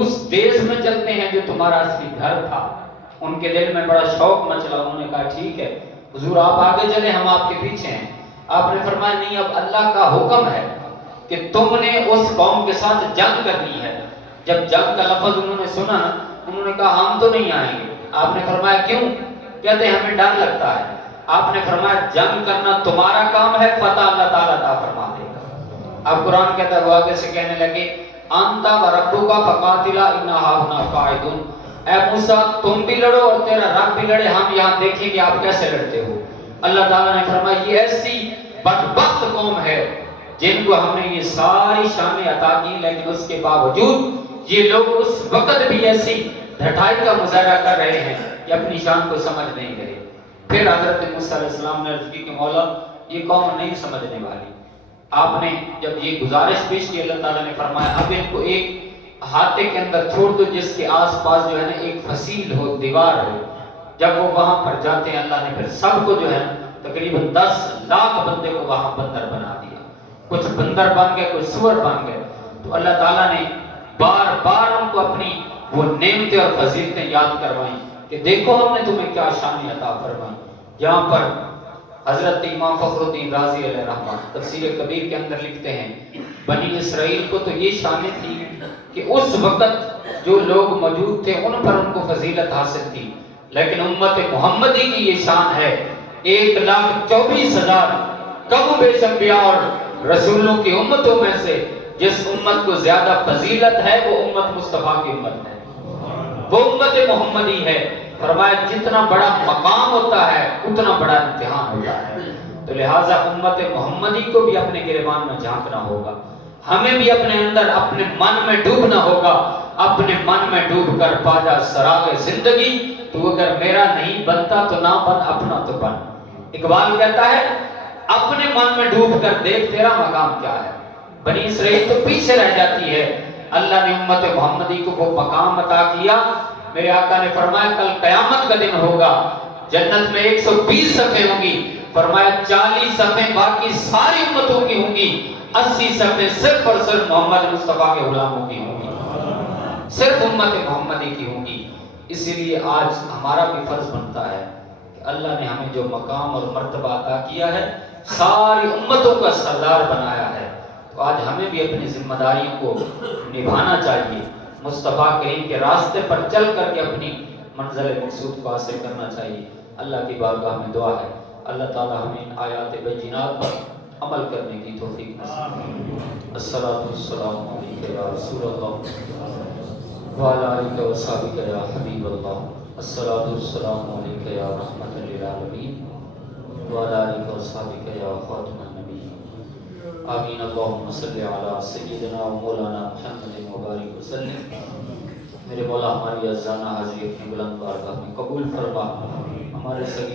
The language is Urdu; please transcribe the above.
اس دیس میں چلتے ہیں جو تمہارا اصلی گھر تھا۔ ان کے دل میں بڑا شوق مچلا، انہوں نے کہا ٹھیک ہے حضور آپ آگے چلیں، ہم آپ کے پیچھے ہیں۔ آپ نے فرمایا نہیں، اب اللہ کا حکم ہے کہ تم نے اس قوم کے ساتھ جنگ کرنی ہے۔ جب جنگ کا لفظ انہوں نے سنا، انہوں نے کہا ہم تو نہیں آئیں گے۔ آپ نے فرمایا کیوں؟ کہتے ہیں ہمیں ڈر لگتا ہے۔ آپ نے فرمایا جنگ کرنا تمہارا کام ہے، فتح اللہ تعالیٰ عطا فرما دے گا۔ اب قرآن کہتا ہے وہ آگے سے کہنے لگے انت و ربک فقاتلا انا ہاہنا قاعدون، اے موسیٰ تم بھی لڑو اور تیرا رب بھی لڑے، ہم یہاں دیکھیں گے آپ کیسے لڑتے ہو۔ اللہ تعالیٰ نے فرمایا یہ ایسی بدبخت قوم ہے جن کو ہم نے یہ ساری شانیں عطا کی، لیکن اس کے باوجود یہ لوگ اس وقت بھی ایسی ڈھٹائی کا مظاہرہ کر رہے ہیں کہ اپنی شان کو سمجھ نہیں رہے۔ پھر حضرت موسیٰ علیہ السلام نے عرض کی کہ مولا یہ قوم نہیں سمجھنے والی۔ آپ نے جب یہ گزارش پیش کی، اللہ تعالیٰ نے فرمایا اب ان کو ایک احاطے کے اندر چھوڑ دو جس کے آس پاس جو ہے نا ایک فصیل ہو، دیوار ہو۔ جب وہ وہاں پر جاتے ہیں، اللہ نے پھر سب کو جو ہے تقریباً 10 لاکھ بندے کو وہاں بندر بنا دیا۔ کچھ بندر بن گئے، کچھ سور بن گئے۔ تو اللہ تعالیٰ نے بار بار ان کو اپنی وہ نعمتیں اور فضیلتیں یاد کروائیں کہ دیکھو ہم نے تمہیں کیا شان عطا فرمائی۔ یہاں پر حضرت امام فخر الدین رازی علیہ رحمہ تفسیر کبیر کے اندر لکھتے ہیں بنی اسرائیل کو تو یہ شانیں تھی کہ اس وقت جو لوگ موجود تھے ان پر ان کو فضیلت حاصل تھی، لیکن امت محمدی کی یہ شان ہے 1,24,000 کم و بیش انبیاء اور رسولوں کی امتوں میں سے جس امت کو زیادہ فضیلت ہے وہ امت مصطفیٰ کی امت ہے، وہ امت محمدی ہے۔ فرمایا جتنا بڑا مقام ہوتا ہے اتنا بڑا امتحان ہوتا ہے، تو لہٰذا امت محمدی کو بھی اپنے گریبان میں جھانکنا ہوگا، ہمیں بھی اپنے اندر اپنے من میں ڈوبنا ہوگا۔ اپنے من میں ڈوب کر پاجا سراغ زندگی، تو اگر میرا نہیں بنتا تو نہ بن، اپنا تو بن۔ اقبال کہتا ہے اپنے من میں ڈوب کر دیکھ تیرا مقام کیا ہے۔ بنی اسرائیل تو پیچھے رہ جاتی ہے، اللہ نے امت محمدی کو وہ مقام عطا کیا۔ میرے آقا نے فرمایا کل قیامت کا دن ہوگا، جنت میں 120 صفیں ہوں گی، فرمایا 40 صفیں باقی ساری امتوں کی ہوں گی، 80 صفیں صرف اور صرف محمد مصطفیٰ کے غلاموں کی ہوں گی، صرف امت محمدی کی ہوں گی۔ اسی لیے آج ہمارا بھی فرض بنتا ہے کہ اللہ نے ہمیں جو مقام اور مرتبہ عطا کیا ہے، ساری امتوں کا سردار بنایا ہے، تو آج ہمیں بھی اپنی ذمہ داریوں کو نبھانا چاہیے، مصطفیٰ کریم کے راستے پر چل کر کے اپنی منزل مقصود کو حاصل کرنا چاہیے۔ اللہ کی بارگاہ میں دعا ہے اللہ تعالی ہمیں ان آیات بینات پر عمل کرنے کی توفیق نصیب فرمائے۔ الصلاۃ والسلام علیک یا رسول اللہ وعلی آلک و صحبک یا حبیب اللہ، الصلاۃ والسلام علیک یا رحمۃ للعالمین وعلی آلک و صحبک یا خاتم النبیین، آمین۔ اللہم صلی علی سیدنا و مولانا محمد مبارک وسلم۔ میرے مولا ہماری ازانہ حاضری اپنی بلند بارگاہ میں قبول فرما، ہمارے سگی